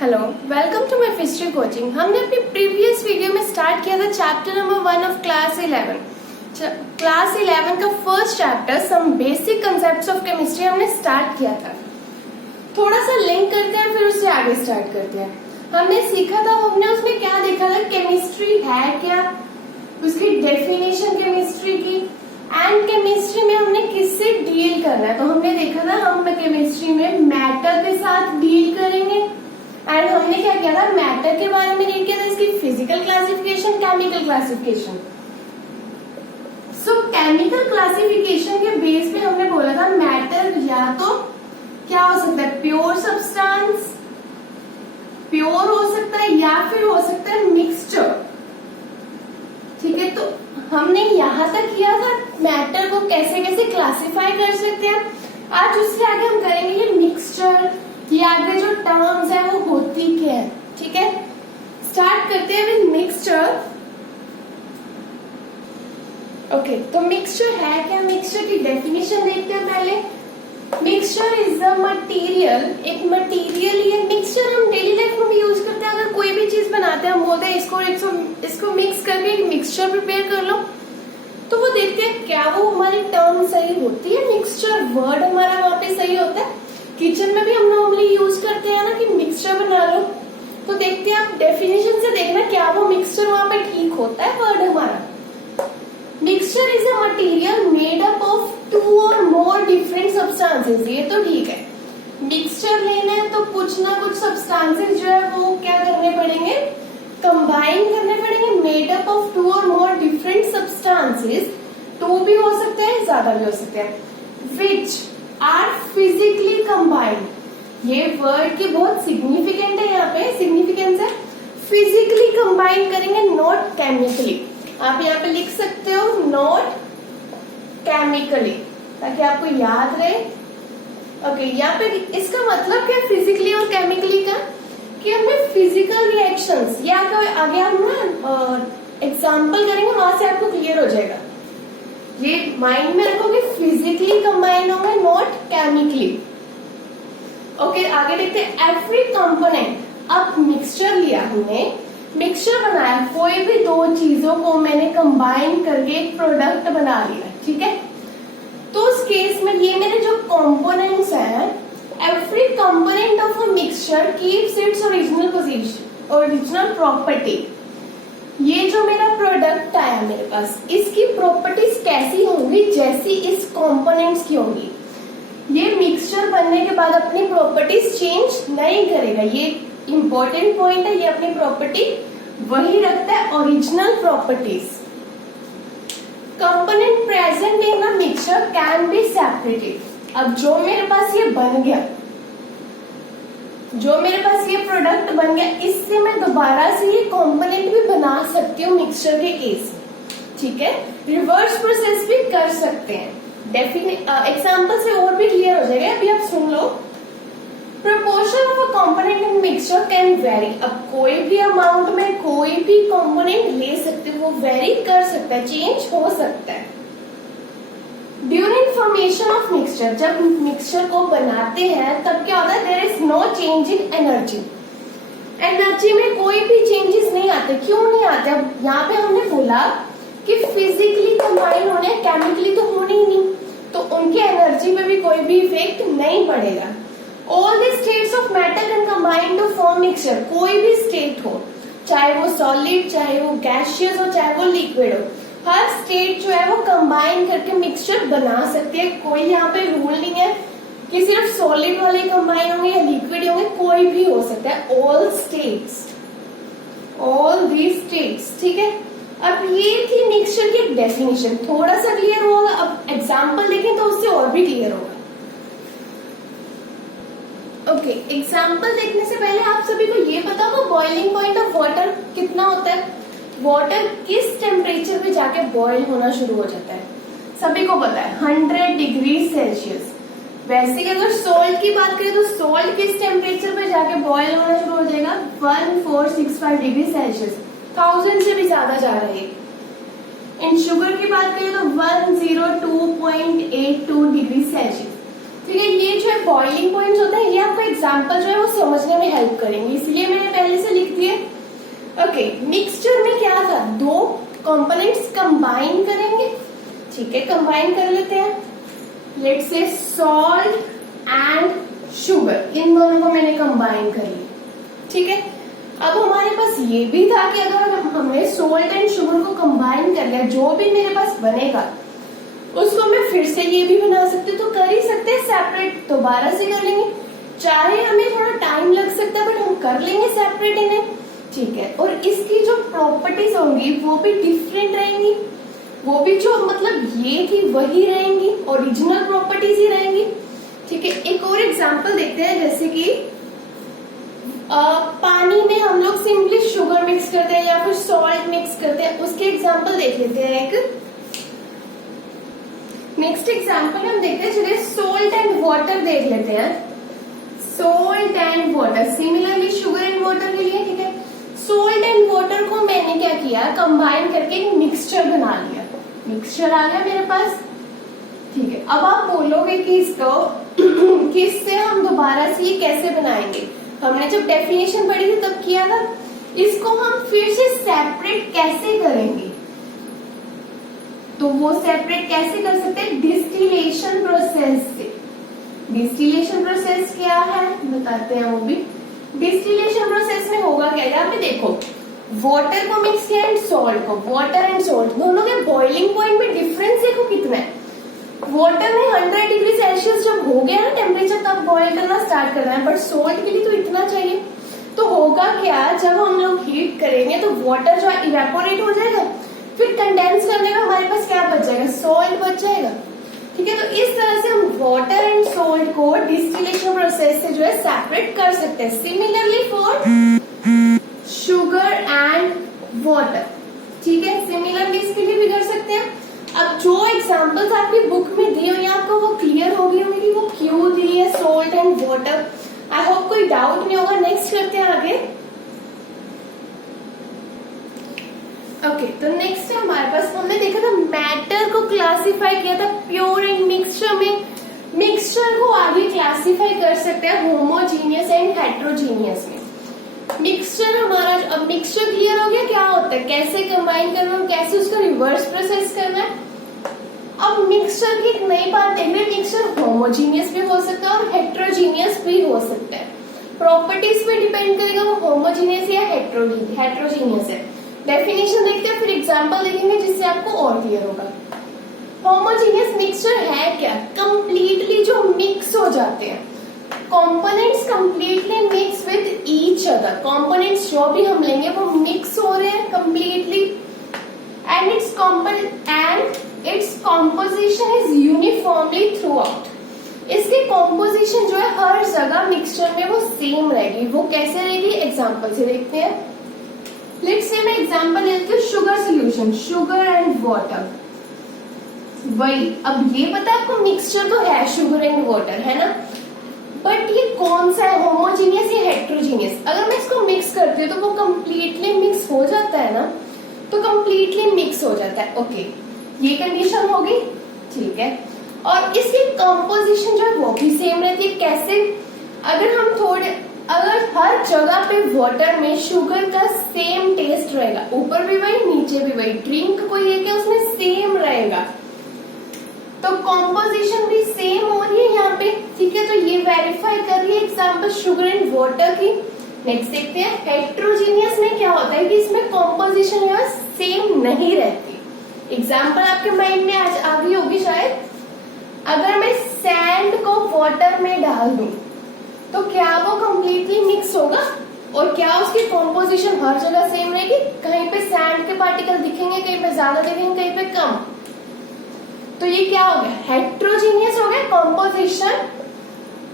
Hello, welcome to my history coaching. हमने अपनी previous video में स्टार्ट किया था chapter number 1 of class 11। Class 11 का first chapter some basic concepts of chemistry हमने स्टार्ट किया था। थोड़ा सा लिंक करते हैं फिर उससे आगे स्टार्ट करते हैं। हमने सीखा था, हमने उसमें क्या देखा था, केमिस्ट्री है क्या, उसकी डेफिनेशन केमिस्ट्री की, एंड केमिस्ट्री में हमने किससे डील करना है। तो हमने देखा था हम केमिस्ट्री में मैटर के साथ डील करेंगे, एंड हमने क्या किया था, मैटर के बारे में रीड किया था, इसकी फिजिकल क्लासिफिकेशन, केमिकल क्लासिफिकेशन। सो केमिकल क्लासिफिकेशन के बेस पे हमने बोला था मैटर या तो क्या हो सकता है, प्योर सब्सटेंस, प्योर हो सकता है, या फिर हो सकता है मिक्सचर। ठीक है, तो हमने यहां तक किया था मैटर को कैसे कैसे क्लासिफाई कर सकते हैं। आज उससे आगे हम करेंगे ये मिक्सचर, ये आगे जो टर्म्स है वो होती क्या है। ठीक है, स्टार्ट करते हैं विद मिक्सचर। ओके, तो मिक्सचर है क्या, मिक्सचर की डेफिनेशन देखते हैं पहले। मिक्सचर इज अ मटेरियल, एक मटेरियल ही है। मिक्सचर हम डेली लाइफ में भी यूज करते हैं। अगर कोई भी चीज बनाते हैं, हम बोलते हैं इसको मिक्स करके एक मिक्सचर प्रिपेयर कर लो, तो वो देखते हैं क्या वो हमारी टर्म सही होती है, मिक्सचर वर्ड हमारा वहां पे सही होता है। किचन में भी हम नॉर्मली यूज करते हैं ना कि मिक्सचर बना लो, तो देखते हैं आप डेफिनेशन से देखना क्या वो मिक्सचर वहां पे ठीक होता है वर्ड हमारा। Mixture is a material made up of 2 और मोर डिफरेंट सब्सटेंसेस। ये तो ठीक है, मिक्सचर लेना है तो कुछ ना कुछ सब्सटेंसेस जो है वो क्या करने पड़ेंगे, कंबाइन करने पड़ेंगे। मेड अप ऑफ 2 और मोर डिफरेंट सब्सटेंसेस, 2 भी हो सकते हैं, ज्यादा भी हो सकते हैं। विच आर फिजिकली कंबाइंड, ये वर्ड की बहुत सिग्निफिकेंट है, यहाँ पे सिग्निफिकेंस है। फिजिकली कंबाइन करेंगे, नॉट केमिकली। आप यहाँ पे लिख सकते हो नॉट केमिकली, ताकि आपको याद रहे। ओके, यहाँ पे इसका मतलब क्या फिजिकली और केमिकली का, कि हमें फिजिकल रिएक्शंस, या आगे हम ना एग्जाम्पल करेंगे, वहां से आपको क्लियर हो जाएगा। ये माइंड में रखोगे, फिजिकली कंबाइन होंगे, नॉट केमिकली। ओके, आगे देखते हैं एवरी कंपोनेंट। अब मिक्सचर लिया हमने, मिक्सचर बनाया, कोई भी 2 चीजों को मैंने कंबाइन करके एक प्रोडक्ट बना लिया। ठीक है, तो उस केस में ये मेरे जो कंपोनेंट्स हैं, every component of a mixture keeps its original position, original property. ये जो मेरा प्रोडक्ट आया मेरे पास, इसकी प्रॉपर्टीज कैसी होंगी, जैसी इस कंपोनेंट्स की होंगी। ये मिक्सचर बनने के बाद अपनी प्रॉपर्टीज चेंज नहीं करेगा, ये इंपॉर्टेंट पॉइंट है। ये अपनी प्रॉपर्टी वही रखता है, original properties. Component present in a mixture can be separated. अब जो मेरे पास ये बन गया, जो मेरे पास ये प्रोडक्ट बन गया, इससे मैं दोबारा से ये कंपोनेंट भी बना सकती हूँ मिक्सचर के केस में। ठीक है, रिवर्स प्रोसेस भी कर सकते हैं। एग्जाम्पल से और भी क्लियर हो जाएगा, अभी आप सुन लो। Proportion of a component in mixture can vary. अब कोई भी अमाउंट में कोई भी कंपोनेंट ले सकते हो, वो वेरी कर सकता है, चेंज हो सकता है। ड्यूरिंग फॉर्मेशन ऑफ मिक्सचर, जब मिक्सचर को बनाते हैं तब क्या होता है, there is no change in energy. Energy में कोई भी चेंजेस नहीं आते। क्यों नहीं आते, अब यहाँ पे हमने बोला कि फिजिकली कंबाइन होने, केमिकली तो होने ही नहीं, तो उनकी एनर्जी पे भी कोई भी इफेक्ट नहीं पड़ेगा। All the states of matter can combine to form mixture. कोई भी स्टेट हो, चाहे वो सॉलिड, चाहे वो गैसियस हो, चाहे वो लिक्विड हो, हर स्टेट जो है वो कंबाइन करके मिक्सचर बना सकते हैं। कोई यहाँ पे रूल नहीं है कि सिर्फ सॉलिड वाले कंबाइन होंगे या लिक्विड होंगे, कोई भी हो सकता है। All states, all these states. ठीक है, अब ये थी मिक्सचर की एक डेफिनेशन। थोड़ा सा क्लियर होगा, अब एग्जाम्पल देखें तो उससे और भी क्लियर होगा। ओके, एग्जाम्पल देखने से पहले आप सभी को ये पता होगा बॉइलिंग पॉइंट ऑफ वाटर कितना होता है। वाटर किस टेम्परेचर पे जाके बॉईल होना शुरू हो जाता है, सभी को पता है, 100 डिग्री सेल्सियस। वैसे अगर सॉल्ट की बात करें तो सॉल्ट किस टेम्परेचर पे जाके बॉईल होना शुरू हो जाएगा, 1465 डिग्री सेल्सियस, 1000 से भी ज्यादा जा रहा है। इन शुगर की बात करें तो 102.82 डिग्री सेल्सियस। ठीक है, ये जो है बॉइलिंग पॉइंट होता है, ये आपको एग्जाम्पल जो है वो समझने में हेल्प करेंगे, इसलिए मैंने पहले से लिख दिए। ओके, मिक्सचर में क्या था, दो कंपोनेंट्स कंबाइन करेंगे। ठीक है, कंबाइन कर लेते हैं। Let's say salt and sugar, इन दोनों को मैंने कंबाइन कर लिया। ठीक है, अब हमारे पास ये भी था कि अगर हमने सोल्ट एंड शुगर को कंबाइन कर लिया, जो भी मेरे पास बनेगा उसको मैं फिर से ये भी बना सकती हूँ, तो कर ही सकते हैं। सेपरेट दोबारा से कर लेंगे, चाहे हमें थोड़ा टाइम लग सकता है बट हम कर लेंगे सेपरेट इन्हें। ठीक है, और इसकी जो प्रॉपर्टीज होंगी वो भी डिफरेंट रहेंगी, वो भी जो मतलब ये थी वही रहेंगी, ओरिजिनल प्रॉपर्टीज ही रहेंगी। ठीक है, एक और एग्जांपल देखते हैं, जैसे कि पानी में हम लोग सिंपली शुगर मिक्स करते हैं या फिर सॉल्ट मिक्स करते हैं, उसके एग्जांपल देख लेते हैं। एक नेक्स्ट एग्जांपल हम देखते हैं, चलिए सोल्ट एंड वाटर देख लेते हैं। Salt and water, similarly sugar and water के लिए। ठीक है, सोल्ट एंड वाटर को मैंने क्या किया, कंबाइन करके एक मिक्सचर बना लिया। मिक्सचर आ गया मेरे पास। ठीक है, अब आप बोलोगे कि इसको किससे हम दोबारा से ये कैसे बनाएंगे, हमने जब डेफिनेशन पढ़ी थी तब किया था, इसको हम फिर से सेपरेट कैसे करेंगे, तो वो सेपरेट कैसे कर सकते हैं, डिस्टिलेशन प्रोसेस से। डिस्टिलेशन प्रोसेस क्या है बताते हैं वो भी। डिस्टिलेशन प्रोसेस में होगा क्या, यहाँ पे देखो वाटर को मिक्स किया एंड सॉल्ट को, वाटर एंड सॉल्ट दोनों के बॉइलिंग पॉइंट में डिफरेंस देखो कितना है। वाटर में 100 डिग्री सेल्सियस जब हो गया ना टेम्परेचर, तब बॉईल करना स्टार्ट करना है, बट सॉल्ट के लिए तो इतना चाहिए। तो होगा क्या, जब हम लोग हीट करेंगे तो वाटर जो इवेपोरेट हो जाएगा, फिर कंडेंस करने में हमारे पास क्या बच जाएगा, सॉल्ट बच जाएगा। ठीक है, तो इस तरह से हम वाटर एंड सॉल्ट को डिस्टिलेशन प्रोसेस से जो है सेपरेट कर सकते हैं। Similarly for sugar and water. ठीक है, सिमिलरली इसके लिए भी कर सकते हैं। अब जो एग्जांपल्स आपकी बुक में दी हुई है आपको वो क्लियर हो गई होगी कि वो क्यों दी है salt and water. I hope कोई डाउट नहीं होगा। नेक्स्ट करते हैं आगे। ओके, तो नेक्स्ट है हमारे पास, हमने देखा था मैटर को क्लासिफाई किया था प्योर एंड मिक्सचर में। मिक्सचर को आगे क्लासिफाई कर सकते हैं होमोजीनियस एंड हेट्रोजीनियस में। मिक्सचर हमारा, अब मिक्सचर क्लियर हो गया क्या होता है, कैसे कंबाइन करना है, कैसे उसका रिवर्स प्रोसेस करना है। अब मिक्सचर की एक नई बात देख रहे हैं, मिक्सचर होमोजीनियस भी हो सकता है और हेट्रोजीनियस भी हो सकता है। प्रॉपर्टीज पे डिपेंड करेगा वो होमोजीनियस या हेट्रोजीनियस है। डेफिनेशन देखते हैं, फिर एग्जाम्पल देखेंगे जिससे आपको और क्लियर होगा। होमोजीनियस मिक्सचर है क्या, कंप्लीटली जो मिक्स हो जाते हैं, components completely mix with each other. Components जो भी हम लेंगे वो मिक्स हो रहे हैं completely, and its composition is uniformly through out. इसकी कॉम्पोजिशन जो है हर जगह मिक्सचर में वो सेम रहेगी। वो कैसे रहेगी, एग्जाम्पल से देखते हैं। लेट्स से मैं एग्जाम्पल लेती हूँ, sugar solution, sugar and water. वही, अब ये पता है आपको मिक्सचर तो है शुगर एंड वाटर, है ना, बट ये कौन सा है, होमोजीनियस या हेट्रोजीनियस। अगर मैं इसको मिक्स करती हूँ तो वो कंप्लीटली मिक्स हो जाता है ना, तो कंप्लीटली मिक्स हो जाता है। ओके, ये कंडीशन होगी। ठीक है, और इसकी कंपोजिशन जो है वो भी सेम रहती है। कैसे, अगर हर जगह पे वाटर में शुगर का सेम टेस्ट रहेगा, ऊपर भी वही नीचे भी वही, ड्रिंक कोई एक है उसमें सेम रहेगा, तो कॉम्पोजिशन भी सेम हो रही है यहाँ पे। ठीक है, तो ये वेरीफाई कर रही है एग्जाम्पल शुगर एंड वाटर की। नेक्स्ट देखते हैं, हेट्रोजीनियस में क्या होता है कि इसमें कॉम्पोजिशन यहाँ सेम नहीं रहती। एग्जाम्पल आपके माइंड में आज आ गई होगी शायद। अगर मैं सैंड को वाटर में डाल दूं तो क्या वो कंप्लीटली मिक्स होगा, और क्या उसकी कॉम्पोजिशन हर जगह सेम रहेगी, कहीं पे सैंड के पार्टिकल दिखेंगे, कहीं पे ज्यादा दिखेंगे, कहीं पे कम। तो ये क्या हो गया, हेट्रोजीनियस हो गया। Composition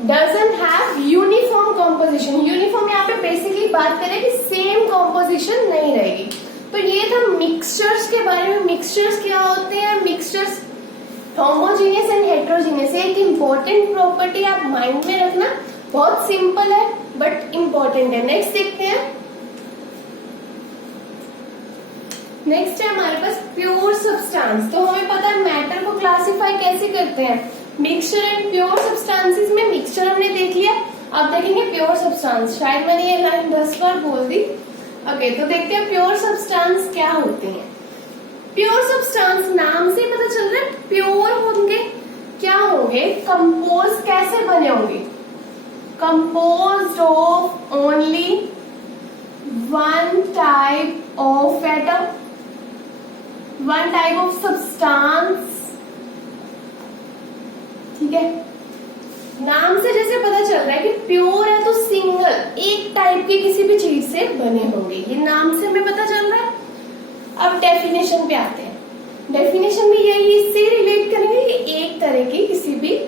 doesn't have uniform composition. Uniform यहाँ पे बेसिकली बात करें कि सेम कॉम्पोजिशन नहीं रहेगी। तो ये था मिक्सचर्स के बारे में। मिक्सचर्स क्या होते हैं, मिक्सचर्स होमोजीनियस एंड हेट्रोजीनियस। एक इंपॉर्टेंट प्रॉपर्टी आप माइंड में रखना, बहुत सिंपल है बट इंपॉर्टेंट है। नेक्स्ट देखते हैं। नेक्स्ट है हमारे पास प्योर सब्सटेंस। तो हमें पता है मैटर को क्लासिफाई कैसे करते हैं, मिक्सचर एंड प्योर सब्सटेंसेस में। मिक्सचर हमने देख लिया, अब देखेंगे प्योर सब्सटेंस, शायद मैंने ये लाइन 10 बार बोल दी। ओके, तो देखते हैं प्योर सब्सटेंस क्या होते हैं। प्योर सब्सटेंस नाम से पता चल रहा है प्योर होंगे, क्या होंगे, कंपोज कैसे बने होंगे, composed of only one type of atom, one type of substance. ठीक है, नाम से जैसे पता चल रहा है कि प्योर है तो सिंगल एक टाइप की किसी भी चीज से बने होंगे, ये नाम से हमें पता चल रहा है। अब डेफिनेशन पे आते हैं। डेफिनेशन में यही इससे रिलेट करेंगे कि एक तरह की किसी भी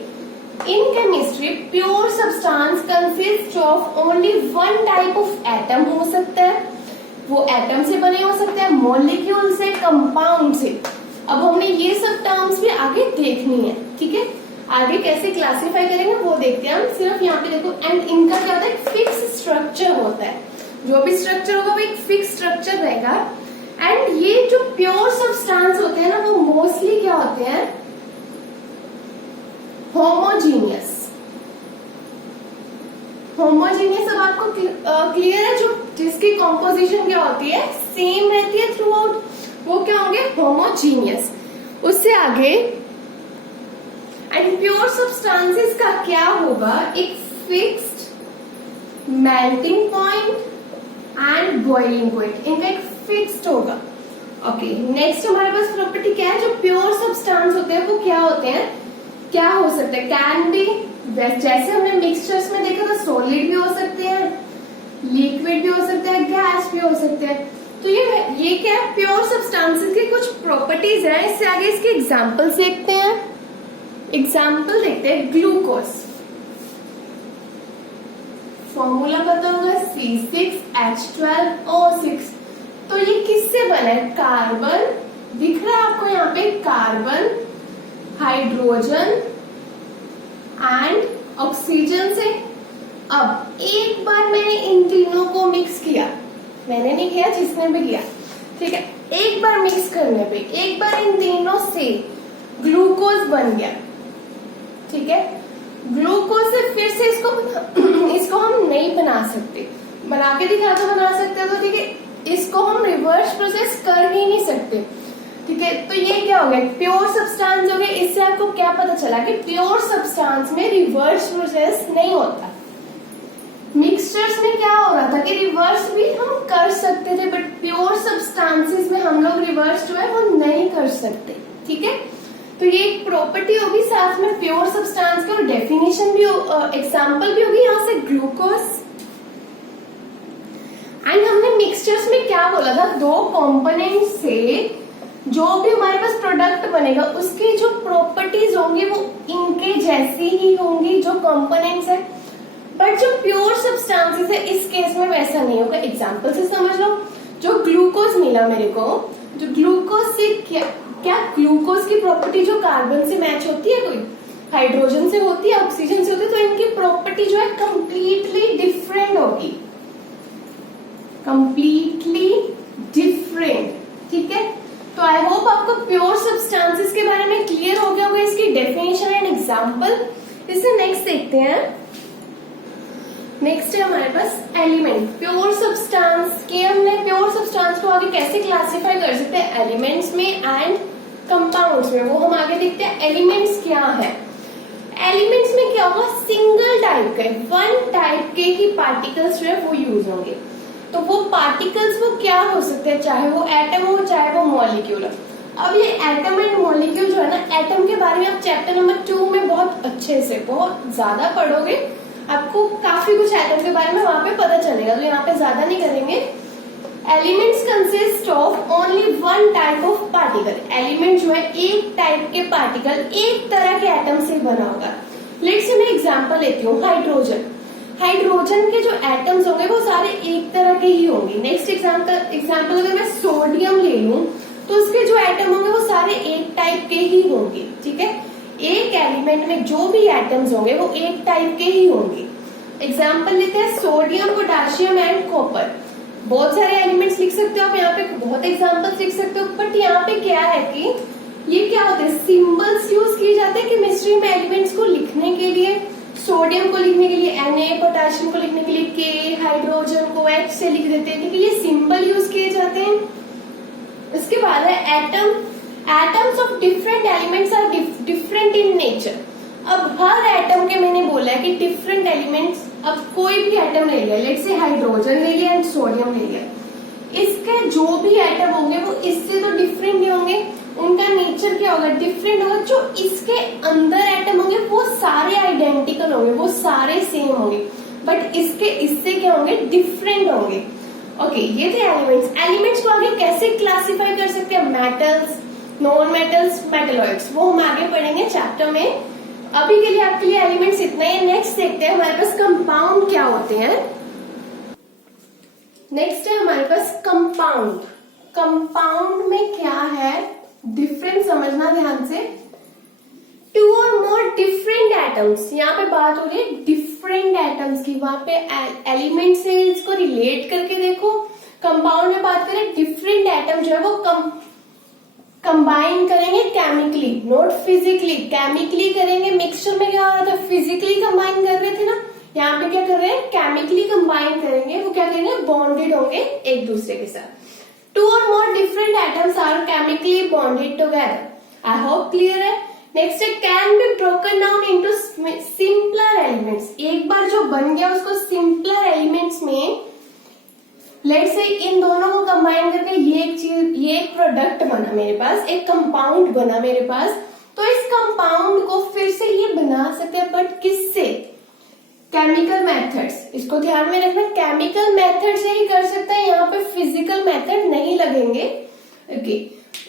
in chemistry pure substance consist of only one type of atom हो सकता है, वो एटम से बने हो सकते हैं, मॉलिक्यूल से, कंपाउंड से। अब हमने ये सब टर्म्स भी आगे देखनी है, ठीक है, आगे कैसे क्लासिफाई करेंगे वो देखते हैं हम। सिर्फ यहाँ पे देखो, एंड इनका क्या होता है, फिक्स स्ट्रक्चर होता है, जो भी स्ट्रक्चर होगा वो एक फिक्स स्ट्रक्चर रहेगा। एंड ये जो प्योर सब्सटेंस होते हैं ना, वो मोस्टली क्या होते हैं, होमोजीनियस। होमोजीनियस अब आपको क्लियर है, जो जिसकी कॉम्पोजिशन क्या होती है, सेम रहती है थ्रू आउट, वो क्या होंगे, होमोजीनियस। उससे आगे एंड प्योर सब्सटेंसेस का क्या होगा, एक fixed melting point and boiling point, इनका एक फिक्स्ड होगा। ओके, नेक्स्ट हमारे पास प्रॉपर्टी क्या है, जो प्योर सब्सटेंस होते हैं वो क्या होते हैं, क्या हो सकते हैं, कैन बी, जैसे हमने मिक्सचर्स में देखा था, सॉलिड भी हो सकते हैं, लिक्विड भी हो सकते हैं, गैस भी हो सकते हैं। तो ये क्या है, प्योर सब्सटेंसेस की कुछ प्रॉपर्टीज है। इससे आगे इसके एग्जांपल्स देखते हैं। एग्जाम्पल देखते हैं, ग्लूकोज, फॉर्मूला पता होगा C6H12O6। तो ये किससे बना है, कार्बन, दिख रहा है आपको यहाँ पे, कार्बन, हाइड्रोजन एंड ऑक्सीजन से। अब एक बार मैंने इन तीनों को मिक्स किया, मैंने नहीं किया, जिसने भी किया, ठीक है, एक बार मिक्स करने पे एक बार इन तीनों से ग्लूकोज बन गया, ठीक है। ग्लूकोज से फिर से इसको हम नहीं बना सकते, बना के दिखा तो बना सकते हो, तो ठीक है, इसको हम रिवर्स प्रोसेस कर ही नहीं सकते, ठीक है। तो ये क्या हो गया, प्योर सब्सटेंस हो गया। इससे आपको क्या पता चला कि प्योर सब्सटेंस में रिवर्स प्रोसेस नहीं होता। मिक्सचर्स में क्या हो रहा था कि रिवर्स भी हम कर सकते थे, बट प्योर सब्सटेंसेस में हम लोग रिवर्स जो है वो नहीं कर सकते, ठीक है। तो ये एक प्रॉपर्टी होगी, साथ में प्योर सब्सटेंस का डेफिनेशन भी, एग्जांपल भी होगी यहाँ से ग्लूकोज। एंड हमने मिक्सचर्स में क्या बोला था, दो कंपोनेंट से जो भी हमारे पास प्रोडक्ट बनेगा उसकी जो प्रॉपर्टीज होंगी वो इनके जैसी ही होंगी जो कंपोनेंट्स है। बट जो प्योर सब्सटेंसेस है इस केस में वैसा नहीं होगा। एग्जांपल से समझ लो, जो ग्लूकोज मिला मेरे को, जो ग्लूकोज से क्या ग्लूकोज की प्रॉपर्टी जो कार्बन से मैच होती है, कोई हाइड्रोजन से होती है, ऑक्सीजन से होती है, तो इनकी प्रॉपर्टी जो है कंप्लीटली डिफरेंट होगी, कंप्लीटली डिफरेंट, ठीक है। तो आई होप आपको प्योर सब्सटेंसेस के बारे में क्लियर हो गया होगा, इसकी डेफिनेशन एंड एग्जांपल। इससे नेक्स्ट देखते हैं। नेक्स्ट है हमारे पास एलिमेंट। प्योर सब्सटेंस के हमने प्योर सब्सटेंस को आगे कैसे क्लासिफाई कर सकते हैं, एलिमेंट्स में एंड कंपाउंड्स में, वो हम आगे देखते हैं। एलिमेंट्स क्या है, एलिमेंट्स में क्या होगा, सिंगल टाइप के, वन टाइप के ही पार्टिकल्स जो है वो यूज होंगे। तो वो पार्टिकल्स वो क्या हो सकते हैं, चाहे वो एटम हो चाहे वो मॉलिक्यूल हो। अब ये एटम एंड मॉलिक्यूल जो है ना, एटम के बारे में आप चैप्टर नंबर 2 में बहुत अच्छे से, बहुत ज्यादा पढ़ोगे, आपको काफी कुछ एटम के बारे में वहां पे पता चलेगा, तो यहाँ पे ज्यादा नहीं करेंगे। Elements consist of only one type of particle. Element जो है एक टाइप के पार्टिकल, एक तरह के एटम से बना होगा। लेट्स से मैं एग्जांपल लेती हूँ, हाइड्रोजन। हाइड्रोजन के जो एटम्स होंगे वो सारे एक तरह के ही होंगे। नेक्स्ट एग्जांपल अगर मैं सोडियम ले लूं तो उसके जो एटम होंगे वो सारे एक टाइप के ही होंगे, ठीक है। एक एलिमेंट में जो भी एटम्स होंगे वो एक टाइप के ही होंगे। एग्जाम्पल लेते हैं, सोडियम, पोटेशियम एंड कॉपर। बहुत सारे एलिमेंट्स लिख सकते हो आप, यहाँ पे बहुत एग्जाम्पल्स लिख सकते हो, बट यहाँ पे क्या है कि ये क्या होते हैं, सिंबल्स यूज किए जाते हैं केमिस्ट्री में एलिमेंट्स को लिखने के लिए। सोडियम को लिखने के लिए Na, पोटेशियम को लिखने के लिए K, हाइड्रोजन को H से लिख देते हैं, ठीक है, ये सिंबल यूज किए जाते हैं। इसके बाद है atom. Atoms of different elements are different in nature. अब हर एटम के मैंने बोला है कि डिफरेंट एलिमेंट्स, अब कोई भी एटम ले लिया, लेट्स से हाइड्रोजन ले लिया एंड सोडियम ले लिया, इसके जो भी एटम होंगे वो इससे तो डिफरेंट नहीं होंगे, उनका नेचर क्या होगा, डिफरेंट होगा। जो इसके अंदर एटम होंगे वो सारे आइडेंटिकल होंगे, वो सारे सेम होंगे, बट इससे क्या होंगे, डिफरेंट होंगे। ओके, ये थे एलिमेंट्स। एलिमेंट्स को आगे कैसे क्लासिफाई कर सकते हैं, मेटल्स, नॉन मेटल्स, मेटलॉइड्स, वो हम आगे पढ़ेंगे चैप्टर में। अभी के लिए आपके लिए एलिमेंट्स इतना ही है। नेक्स्ट देखते हैं हमारे पास कंपाउंड क्या होते हैं। नेक्स्ट है हमारे पास कंपाउंड। कंपाउंड में क्या है, डिफरेंस समझना ध्यान से। टू और मोर डिफरेंट एटम्स, यहाँ पे बात हो रही है डिफरेंट एटम्स की, वहां पे एलिमेंट से इसको रिलेट करके देखो। कंपाउंड में बात करें, डिफरेंट एटम जो है वो कंबाइन करेंगे केमिकली, नॉट फिजिकली। केमिकली करेंगे, मिक्सचर में क्या हो रहा था, फिजिकली कंबाइन कर रहे थे ना, यहाँ पे क्या कर रहे हैं, केमिकली कंबाइन करेंगे। वो क्या करेंगे, बॉन्डेड होंगे एक दूसरे के साथ। टू और more different atoms are chemically bonded together. I hope clear है। नेक्स्ट है can be broken down into simpler elements. एक बार जो बन गया उसको सिंपलर एलिमेंट्स में, लेट्स से इन दोनों को कंबाइन करके ये एक चीज, ये एक प्रोडक्ट बना मेरे पास, एक कंपाउंड बना मेरे पास। तो इस कंपाउंड को फिर से ये बना सकते हैं, बट किससे, केमिकल मेथड्स। इसको ध्यान में रखना, केमिकल मेथड से ही कर सकते हैं, यहाँ पे फिजिकल मेथड नहीं लगेंगे। ओके,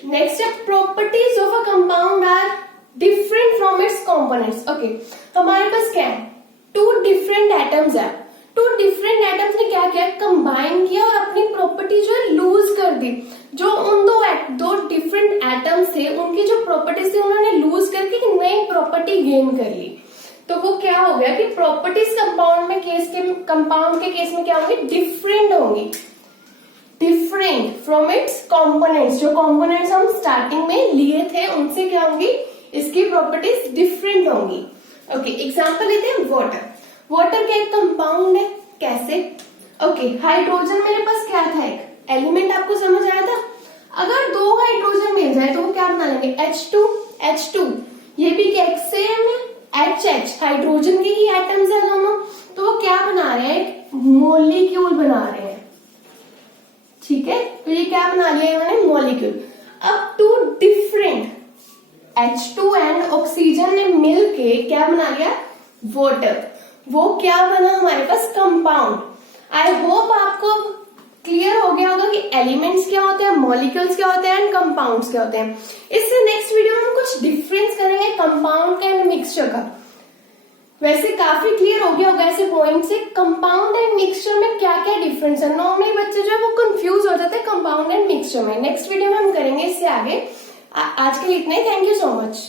नेक्स्ट है properties of a compound are different from its components. Okay, हमारे पास क्या है, टू डिफरेंट एटम्स है, टू डिफरेंट एटम्स ने क्या किया, कंबाइन किया और अपनी प्रॉपर्टी जो है लूज कर दी। जो उन दो डिफरेंट एटम्स थे उनकी जो प्रॉपर्टीज थी उन्होंने लूज करके एक नई प्रॉपर्टी गेन कर ली। तो वो क्या हो गया कि प्रॉपर्टीज कंपाउंड के केस में क्या होंगी, डिफरेंट होंगी, डिफरेंट फ्रॉम इट्स कंपोनेंट्स। जो कंपोनेंट्स हम स्टार्टिंग में लिए थे उनसे क्या होंगी, इसकी प्रॉपर्टीज डिफरेंट होंगी। ओके, एग्जांपल लेते हैं वाटर। वाटर क्या एक कंपाउंड है, कैसे, ओके, हाइड्रोजन मेरे पास क्या था, एक एलिमेंट, आपको समझ आया था। अगर दो हाइड्रोजन मिल जाए तो वो क्या बना लेंगे, H2। ये भी क्या सेम है, HH, हाइड्रोजन के ही एटम्स है दोनों, तो वो क्या बना रहे हैं, एक मॉलिक्यूल बना रहे हैं, ठीक है। तो ये क्या बना लिया इन्होंने, मॉलिक्यूल। अब to different H2 and oxygen ने मिलके क्या बना लिया, वाटर। वो क्या बना हमारे पास, कंपाउंड। आई होप आपको क्लियर हो गया होगा कि एलिमेंट्स क्या होते हैं, मॉलिक्यूल्स क्या होते हैं एंड कंपाउंड्स क्या होते हैं। इससे नेक्स्ट वीडियो में हम कुछ डिफरेंस करेंगे कंपाउंड एंड मिक्सचर का। वैसे काफी क्लियर हो गया होगा ऐसे पॉइंट से, कंपाउंड एंड मिक्सचर में क्या क्या डिफरेंस है। नॉर्मली बच्चे जो है वो कंफ्यूज हो जाते हैं कंपाउंड एंड मिक्सचर में। नेक्स्ट वीडियो में हम करेंगे इससे आगे। आज के लिए इतना ही, थैंक यू सो मच।